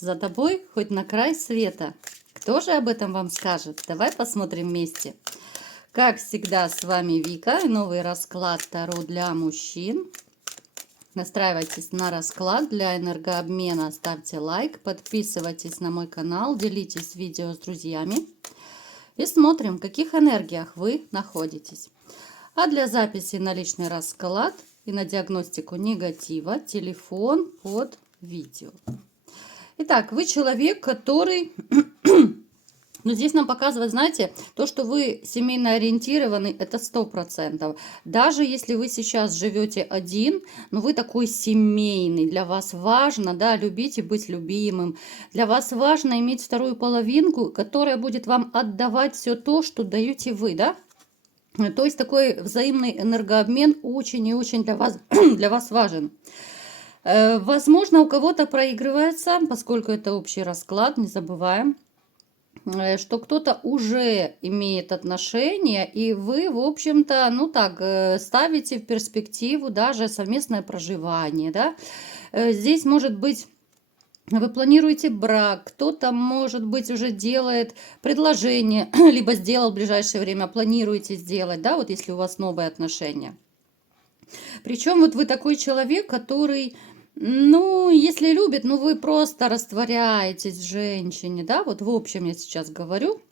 За тобой хоть на край света. Кто же об этом вам скажет? Давай посмотрим вместе. Как всегда, с вами Вика. Новый расклад Таро для мужчин. Настраивайтесь на расклад для энергообмена. Ставьте лайк, подписывайтесь на мой канал, делитесь видео с друзьями. И смотрим, в каких энергиях вы находитесь. А для записи на личный расклад и на диагностику негатива телефон под видео. Итак, вы человек, который, ну здесь нам показывает, знаете, то, что вы семейно ориентированы, это 100%. Даже если вы сейчас живете один, но вы такой семейный, для вас важно, да, любить и быть любимым. Для вас важно иметь вторую половинку, которая будет вам отдавать все то, что даете вы, да. То есть такой взаимный энергообмен очень и очень для вас важен. Возможно, у кого-то проигрывается, поскольку это общий расклад, не забываем, что кто-то уже имеет отношения, и вы, в общем-то, ну так, ставите в перспективу даже совместное проживание, да. Здесь может быть... Вы планируете брак, кто-то, может быть, уже делает предложение, либо сделал в ближайшее время, планируете сделать, да, вот если у вас новые отношения. Причем вот вы такой человек, который, ну, если любит, ну, вы просто растворяетесь в женщине, да, вот в общем я сейчас говорю.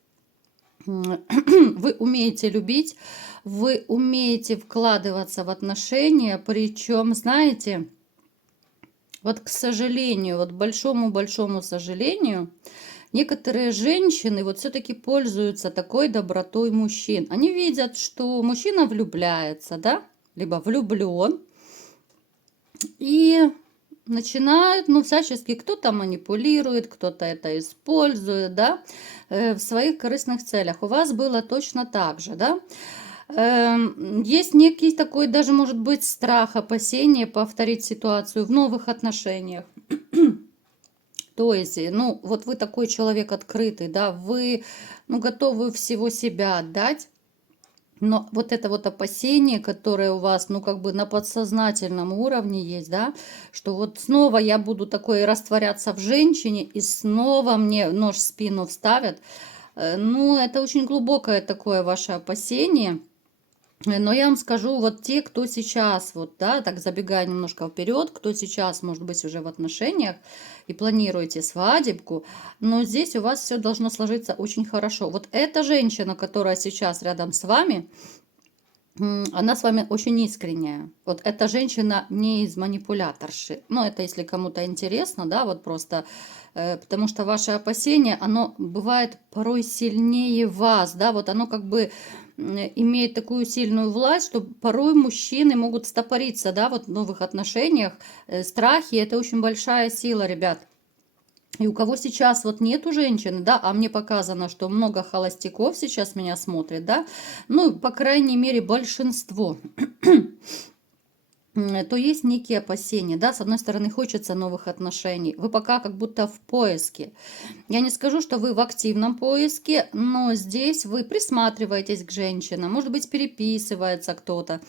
Вы умеете любить, вы умеете вкладываться в отношения, причем, знаете, вот, к сожалению, вот большому-большому сожалению, некоторые женщины вот все-таки пользуются такой добротой мужчин. Они видят, что мужчина влюбляется, да, либо влюблен, и начинают, ну, всячески, кто-то манипулирует, кто-то это использует, да, в своих корыстных целях. У вас было точно так же, да. Есть некий такой, даже может быть, страх, опасение повторить ситуацию в новых отношениях. То есть, ну, вот вы такой человек открытый, да, вы, ну, готовы всего себя отдать. Но вот это вот опасение, которое у вас, ну, как бы на подсознательном уровне есть, да, что вот снова я буду такой растворяться в женщине, и снова мне нож в спину вставят. Ну, это очень глубокое такое ваше опасение. Но я вам скажу, вот те, кто сейчас, вот, да, так забегая немножко вперед, кто сейчас, может быть, уже в отношениях и планируете свадебку, но здесь у вас все должно сложиться очень хорошо. Вот эта женщина, которая сейчас рядом с вами, она с вами очень искренняя. Вот эта женщина не из манипуляторши. Ну, это если кому-то интересно, да, вот просто, потому что ваше опасение, оно бывает порой сильнее вас, да, вот оно как бы имеет такую сильную власть, что порой мужчины могут стопориться, да, вот в новых отношениях. Страхи – это очень большая сила, ребят. И у кого сейчас вот нету женщины, да, а мне показано, что много холостяков сейчас меня смотрят, да, ну, по крайней мере, большинство, то есть некие опасения, да, с одной стороны, хочется новых отношений, вы пока как будто в поиске. Я не скажу, что вы в активном поиске, но здесь вы присматриваетесь к женщинам, может быть, переписывается кто-то.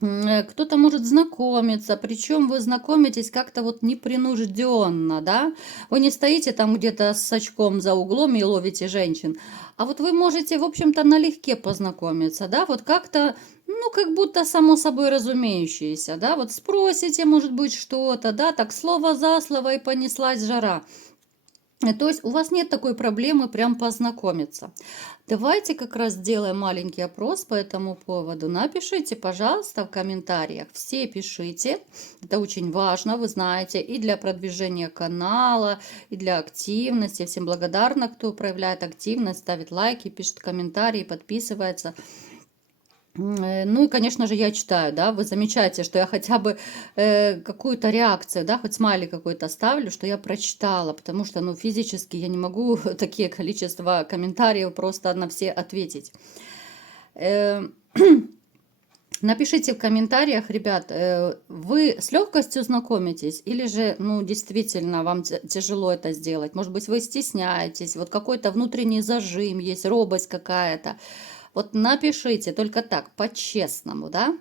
Кто-то может знакомиться, причем вы знакомитесь как-то вот непринужденно, да? Вы не стоите там где-то с очком за углом и ловите женщин, а вот вы можете, в общем-то, налегке познакомиться, да? Вот как-то, ну, как будто само собой разумеющееся, да? Вот спросите, может быть, что-то, да? Так слово за слово и понеслась жара. То есть у вас нет такой проблемы прям познакомиться. Давайте как раз сделаем маленький опрос по этому поводу. Напишите, пожалуйста, в комментариях. Все пишите. Это очень важно, вы знаете, и для продвижения канала, и для активности. Всем благодарна, кто проявляет активность, ставит лайки, пишет комментарии, подписывается. Ну и, конечно же, я читаю, да, вы замечаете, что я хотя бы какую-то реакцию, да, хоть смайлик какой-то ставлю, что я прочитала, потому что, ну, физически я не могу такие количество комментариев просто на все ответить. Напишите в комментариях, ребят, вы с легкостью знакомитесь или же, ну, действительно, вам тяжело это сделать? Может быть, вы стесняетесь, вот какой-то внутренний зажим есть, робость какая-то. Вот напишите, только так, по-честному, да?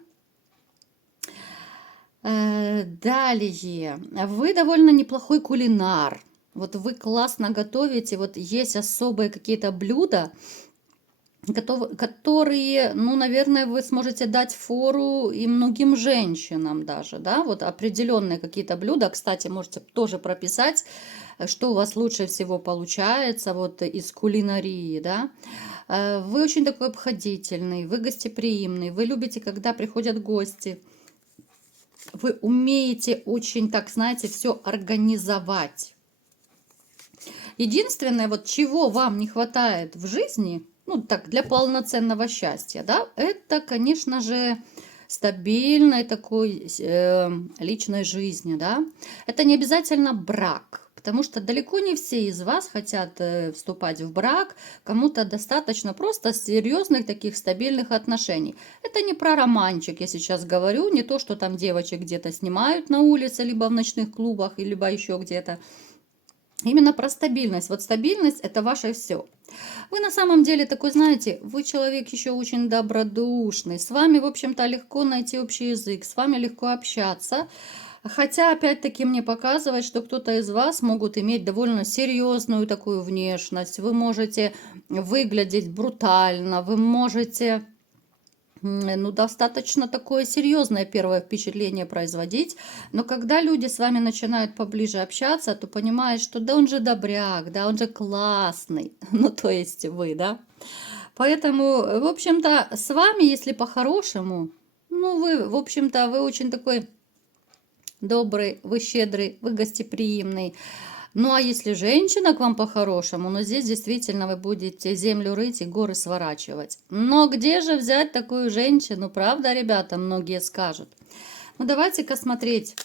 Далее, вы довольно неплохой кулинар. Вот вы классно готовите, вот есть особые какие-то блюда, которые, ну, наверное, вы сможете дать фору и многим женщинам даже, да, вот определенные какие-то блюда, кстати, можете тоже прописать, что у вас лучше всего получается вот из кулинарии, да. Вы очень такой обходительный, вы гостеприимный, вы любите, когда приходят гости, вы умеете очень, так знаете, все организовать. Единственное, вот чего вам не хватает в жизни, ну так, для полноценного счастья, да, это, конечно же, стабильной такой личной жизни, да. Это не обязательно брак, потому что далеко не все из вас хотят вступать в брак, кому-то достаточно просто серьезных таких стабильных отношений. Это не про романчик, я сейчас говорю, не то, что там девочек где-то снимают на улице, либо в ночных клубах, либо еще где-то. Именно про стабильность. Вот стабильность – это ваше все. Вы на самом деле такой, знаете, вы человек еще очень добродушный. С вами, в общем-то, легко найти общий язык, с вами легко общаться. Хотя, опять-таки, мне показывает, что кто-то из вас могут иметь довольно серьезную такую внешность. Вы можете выглядеть брутально, вы можете ну, достаточно такое серьезное первое впечатление производить. Но когда люди с вами начинают поближе общаться, то понимаешь, что да он же добряк, да он же классный. Ну, то есть вы, да. Поэтому, в общем-то, с вами, если по-хорошему, ну, вы, в общем-то, вы очень такой добрый, вы щедрый, вы гостеприимный. Ну, а если женщина к вам по-хорошему, ну, здесь действительно вы будете землю рыть и горы сворачивать. Но где же взять такую женщину, правда, ребята, многие скажут. Ну, давайте-ка смотреть,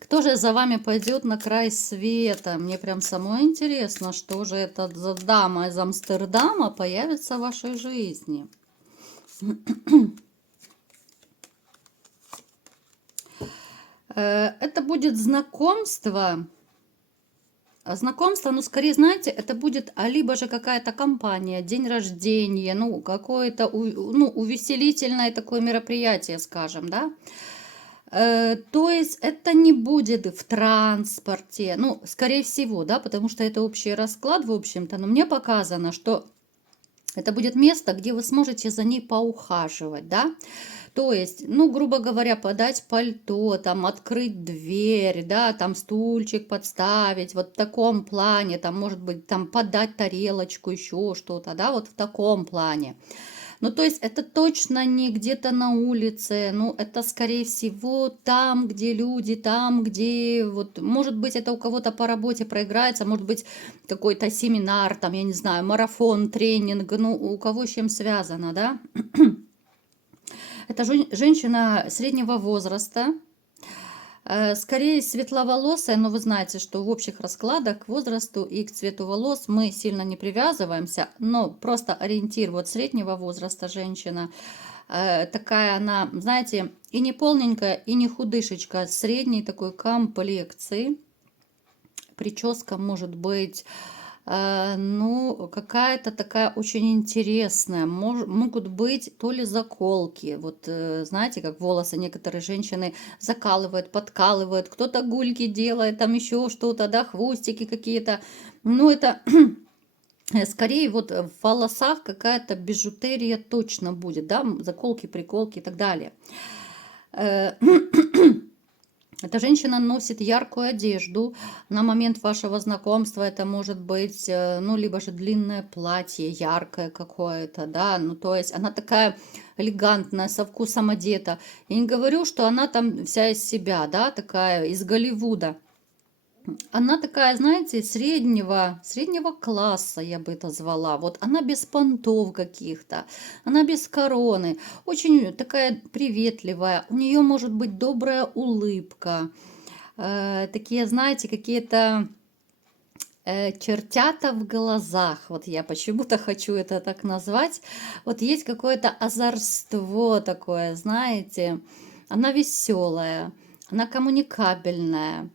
кто же за вами пойдет на край света. Мне прям самой интересно, что же это за дама из Амстердама появится в вашей жизни. Это будет знакомство. Знакомство, ну, скорее, знаете, это будет либо же какая-то компания, день рождения, ну, какое-то, ну, увеселительное такое мероприятие, скажем, да. То есть это не будет в транспорте, ну, скорее всего, да, потому что это общий расклад, в общем-то, но мне показано, что это будет место, где вы сможете за ней поухаживать, да. То есть, ну, грубо говоря, подать пальто, там, открыть дверь, да, там, стульчик подставить, вот в таком плане, там, может быть, там, подать тарелочку, еще что-то, да, вот в таком плане. Ну, то есть, это точно не где-то на улице, ну, это, скорее всего, там, где люди, там, где, вот, может быть, это у кого-то по работе проиграется, может быть, какой-то семинар, там, я не знаю, марафон, тренинг, ну, у кого с чем связано, да. Это женщина среднего возраста, скорее светловолосая, но вы знаете, что в общих раскладах к возрасту и к цвету волос мы сильно не привязываемся, но просто ориентир вот среднего возраста женщина, такая она, знаете, и не полненькая, и не худышечка, средней такой комплекции. Прическа может быть ну, какая-то такая очень интересная. Могут быть то ли заколки. Вот знаете, как волосы некоторые женщины закалывают, подкалывают. Кто-то гульки делает, там еще что-то, да, хвостики какие-то. Ну, это скорее вот в волосах какая-то бижутерия точно будет, да, заколки, приколки и так далее. Эта женщина носит яркую одежду. На момент вашего знакомства это может быть, ну, либо же длинное платье, яркое какое-то, да, ну, то есть она такая элегантная, со вкусом одета. Я не говорю, что она там вся из себя, да, такая из Голливуда. Она такая, знаете, среднего класса, я бы это звала. Вот она без понтов каких-то, она без короны, очень такая приветливая. У нее может быть добрая улыбка. Такие, знаете, какие-то чертята в глазах. Вот я почему-то хочу это так назвать. Вот есть какое-то озорство такое, знаете. Она веселая, она коммуникабельная.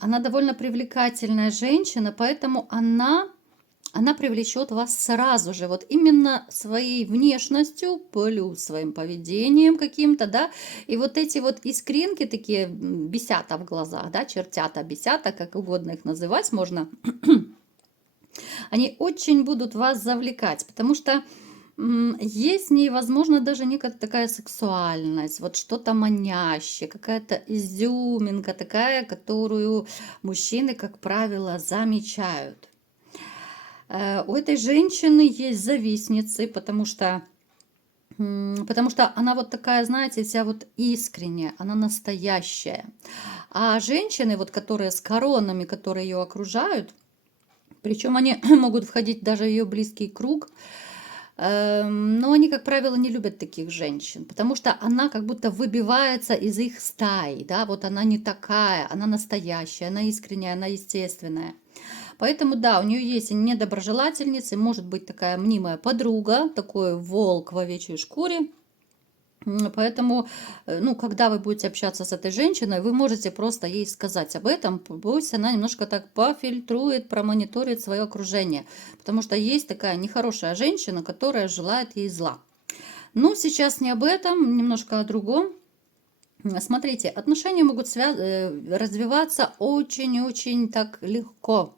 Она довольно привлекательная женщина, поэтому она она привлечет вас сразу же, вот именно своей внешностью, плюс своим поведением каким-то, да, и вот эти вот искринки такие бесята в глазах, да, чертята, бесята, как угодно их называть можно, они очень будут вас завлекать, потому что есть в ней, возможно, даже некая такая сексуальность, вот что-то манящее, какая-то изюминка такая, которую мужчины, как правило, замечают. У этой женщины есть завистницы, потому что она вот такая, знаете, вся вот искренняя, она настоящая. А женщины, вот которые с коронами, которые ее окружают, причем они могут входить даже в ее близкий круг, но они, как правило, не любят таких женщин, потому что она как будто выбивается из их стаи, да, вот она не такая, она настоящая, она искренняя, она естественная. Поэтому, да, у нее есть и недоброжелательницы, может быть такая мнимая подруга, такой волк в овечьей шкуре. Поэтому, ну, когда вы будете общаться с этой женщиной, вы можете просто ей сказать об этом, пусть она немножко так пофильтрует, промониторит свое окружение, потому что есть такая нехорошая женщина, которая желает ей зла. Ну, сейчас не об этом, немножко о другом. Смотрите, отношения могут развиваться очень-очень так легко.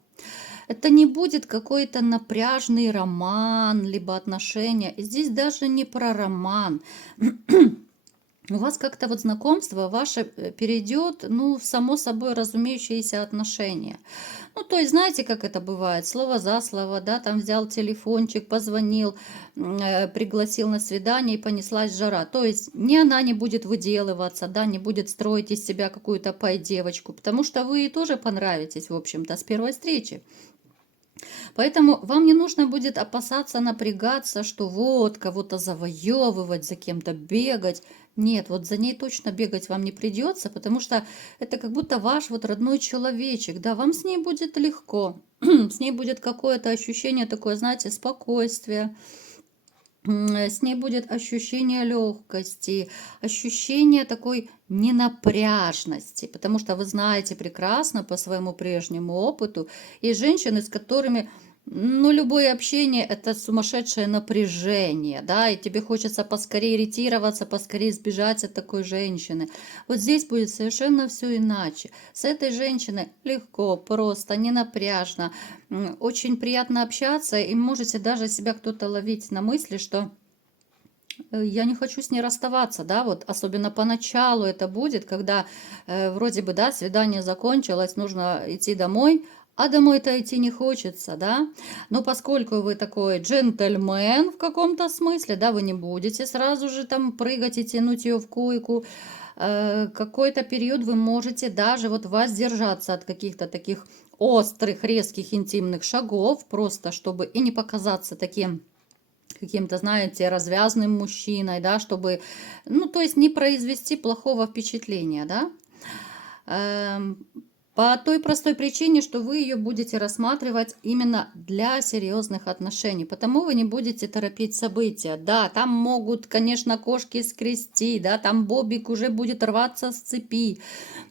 Это не будет какой-то напряжный роман, либо отношения. И здесь даже не про роман. У вас как-то вот знакомство ваше перейдет, ну, в само собой разумеющиеся отношения. Ну, то есть, знаете, как это бывает? Слово за слово, да, там взял телефончик, позвонил, пригласил на свидание и понеслась жара. То есть, ни она не будет выделываться, да, не будет строить из себя какую-то пай-девочку, потому что вы ей тоже понравитесь, в общем-то, с первой встречи. Поэтому вам не нужно будет опасаться, напрягаться, что вот кого-то завоевывать, за кем-то бегать. Нет, вот за ней точно бегать вам не придется, потому что это как будто ваш вот родной человечек, да, вам с ней будет легко, с ней будет какое-то ощущение такое, знаете, спокойствия, с ней будет ощущение легкости, ощущение такой ненапряжности, потому что вы знаете прекрасно по своему прежнему опыту, и женщины, с которыми, ну, любое общение – это сумасшедшее напряжение, да, и тебе хочется поскорее ретироваться, поскорее сбежать от такой женщины. Вот здесь будет совершенно все иначе. С этой женщиной легко, просто, ненапряжно, очень приятно общаться, и можете даже себя кто-то ловить на мысли, что я не хочу с ней расставаться, да, вот особенно поначалу это будет, когда вроде бы, да, свидание закончилось, нужно идти домой, а домой-то идти не хочется, да, но поскольку вы такой джентльмен в каком-то смысле, да, вы не будете сразу же там прыгать и тянуть ее в койку, какой-то период вы можете даже вот воздержаться от каких-то таких острых, резких, интимных шагов, просто чтобы и не показаться таким каким-то, знаете, развязным мужчиной, да, чтобы, ну, то есть не произвести плохого впечатления, да. Эм, По той простой причине, что вы ее будете рассматривать именно для серьезных отношений, потому вы не будете торопить события. Да, там могут, конечно, кошки скрести, да, там Бобик уже будет рваться с цепи,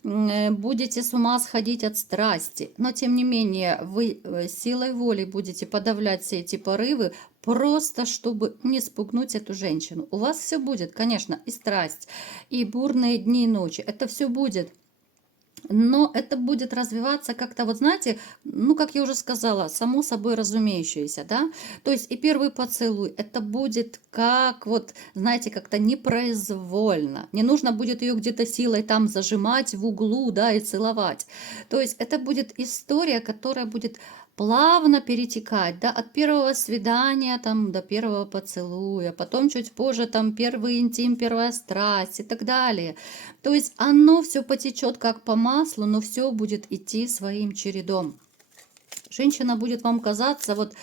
будете с ума сходить от страсти, но тем не менее вы силой воли будете подавлять все эти порывы, просто чтобы не спугнуть эту женщину. У вас все будет, конечно, и страсть, и бурные дни и ночи, это все будет. Но это будет развиваться как-то, вот знаете, ну, как я уже сказала, само собой разумеющееся, да. То есть и первый поцелуй, это будет как, вот, знаете, как-то непроизвольно. Не нужно будет ее где-то силой там зажимать в углу, да, и целовать. То есть это будет история, которая будет плавно перетекать, да, от первого свидания там до первого поцелуя, потом чуть позже там первый интим, первая страсть и так далее. То есть оно все потечет как по маслу, но все будет идти своим чередом. Женщина будет вам казаться вот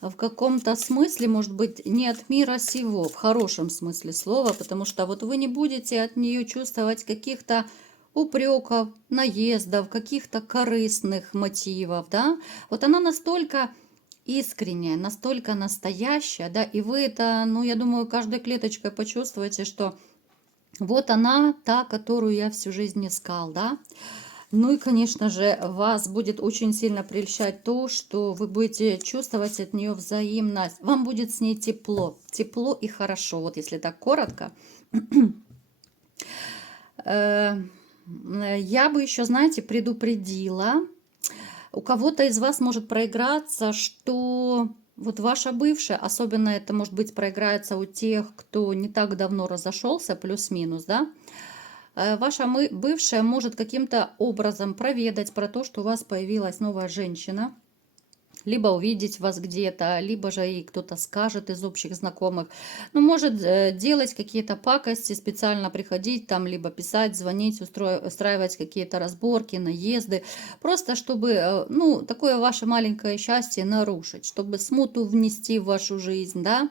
в каком-то смысле, может быть, не от мира сего, в хорошем смысле слова, потому что вот вы не будете от нее чувствовать каких-то упреков, наездов, каких-то корыстных мотивов, да. Вот она настолько искренняя, настолько настоящая, да, и вы это, ну, я думаю, каждой клеточкой почувствуете, что вот она, та, которую я всю жизнь искал, да. Ну и, конечно же, вас будет очень сильно прельщать то, что вы будете чувствовать от нее взаимность. Вам будет с ней тепло. Тепло и хорошо. Вот если так коротко. Я бы еще, знаете, предупредила. У кого-то из вас может проиграться, что вот ваша бывшая, особенно это может быть проиграется у тех, кто не так давно разошелся, плюс-минус, да, ваша бывшая может каким-то образом проведать про то, что у вас появилась новая женщина, либо увидеть вас где-то, либо же и кто-то скажет из общих знакомых. Ну, может делать какие-то пакости, специально приходить там, либо писать, звонить, устраивать какие-то разборки, наезды, просто чтобы, ну, такое ваше маленькое счастье нарушить, чтобы смуту внести в вашу жизнь, да.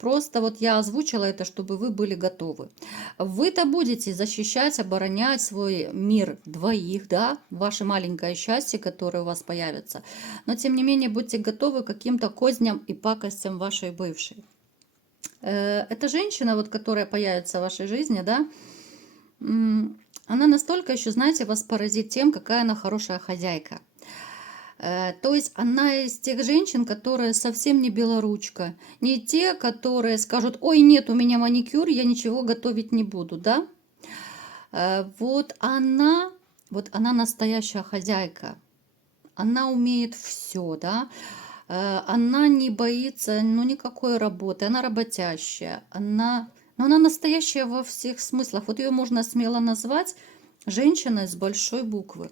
Просто вот я озвучила это, чтобы вы были готовы. Вы-то будете защищать, оборонять свой мир двоих, да, ваше маленькое счастье, которое у вас появится. Но, тем не менее, будьте готовы к каким-то козням и пакостям вашей бывшей. Эта женщина, вот, которая появится в вашей жизни, да, она настолько еще, знаете, вас поразит тем, какая она хорошая хозяйка. То есть она из тех женщин, которые совсем не белоручка. Не те, которые скажут: ой, нет, у меня маникюр, я ничего готовить не буду, да? Вот она настоящая хозяйка. Она умеет все, да? Она не боится, ну, никакой работы, она работящая, но она настоящая во всех смыслах. Вот ее можно смело назвать женщиной с большой буквы.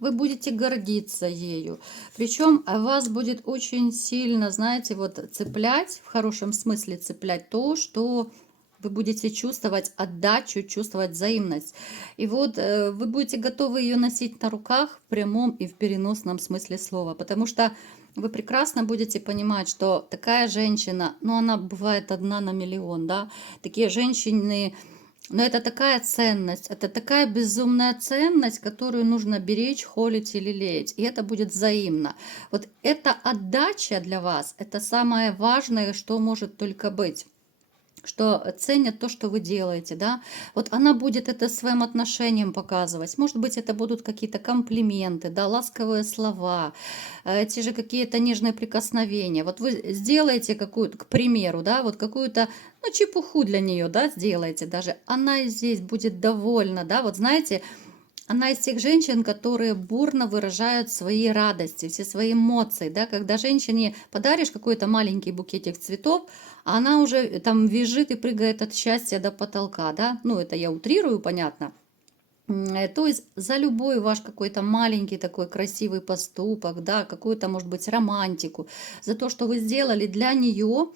Вы будете гордиться ею. Причем вас будет очень сильно, знаете, вот цеплять, в хорошем смысле цеплять то, что вы будете чувствовать отдачу, чувствовать взаимность. И вот вы будете готовы ее носить на руках в прямом и в переносном смысле слова. Потому что вы прекрасно будете понимать, что такая женщина, ну, она бывает одна на миллион, да. Такие женщины... Но это такая ценность, это такая безумная ценность, которую нужно беречь, холить или лелеять. И это будет взаимно. Вот эта отдача для вас, это самое важное, что может только быть. Что ценят то, что вы делаете, да. Вот она будет это своим отношением показывать. Может быть, это будут какие-то комплименты, да, ласковые слова, те же какие-то нежные прикосновения. Вот вы сделаете какую-то, к примеру, да, вот какую-то, ну, чепуху для нее, да, сделаете даже. Она здесь будет довольна, да, вот знаете, она из тех женщин, которые бурно выражают свои радости, все свои эмоции, да, когда женщине подаришь какой-то маленький букетик цветов, а она уже там визжит и прыгает от счастья до потолка, да, ну, это я утрирую, понятно. То есть за любой ваш какой-то маленький такой красивый поступок, да, какую-то, может быть, романтику, за то, что вы сделали для нее,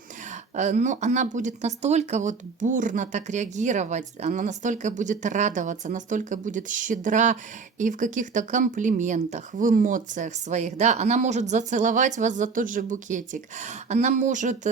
но она будет настолько вот бурно так реагировать, она настолько будет радоваться, настолько будет щедра и в каких-то комплиментах, в эмоциях своих, да, она может зацеловать вас за тот же букетик, она может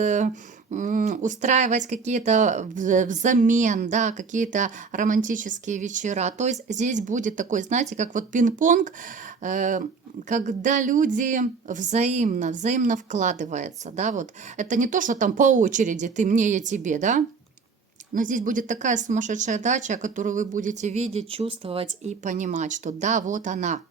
устраивать какие-то взамен, да, какие-то романтические вечера. То есть здесь будет такой, знаете, как вот пинг-понг, когда люди взаимно вкладываются, да, вот. Это не то, что там по очереди ты мне, я тебе, да, но здесь будет такая сумасшедшая дача, которую вы будете видеть, чувствовать и понимать, что да, вот она.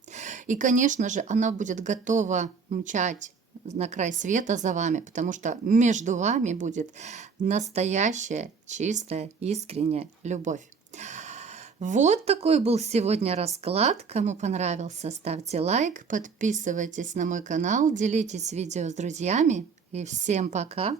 И, конечно же, она будет готова мчать на край света за вами, потому что между вами будет настоящая, чистая, искренняя любовь. Вот такой был сегодня расклад. Кому понравился, ставьте лайк, подписывайтесь на мой канал, делитесь видео с друзьями. И всем пока!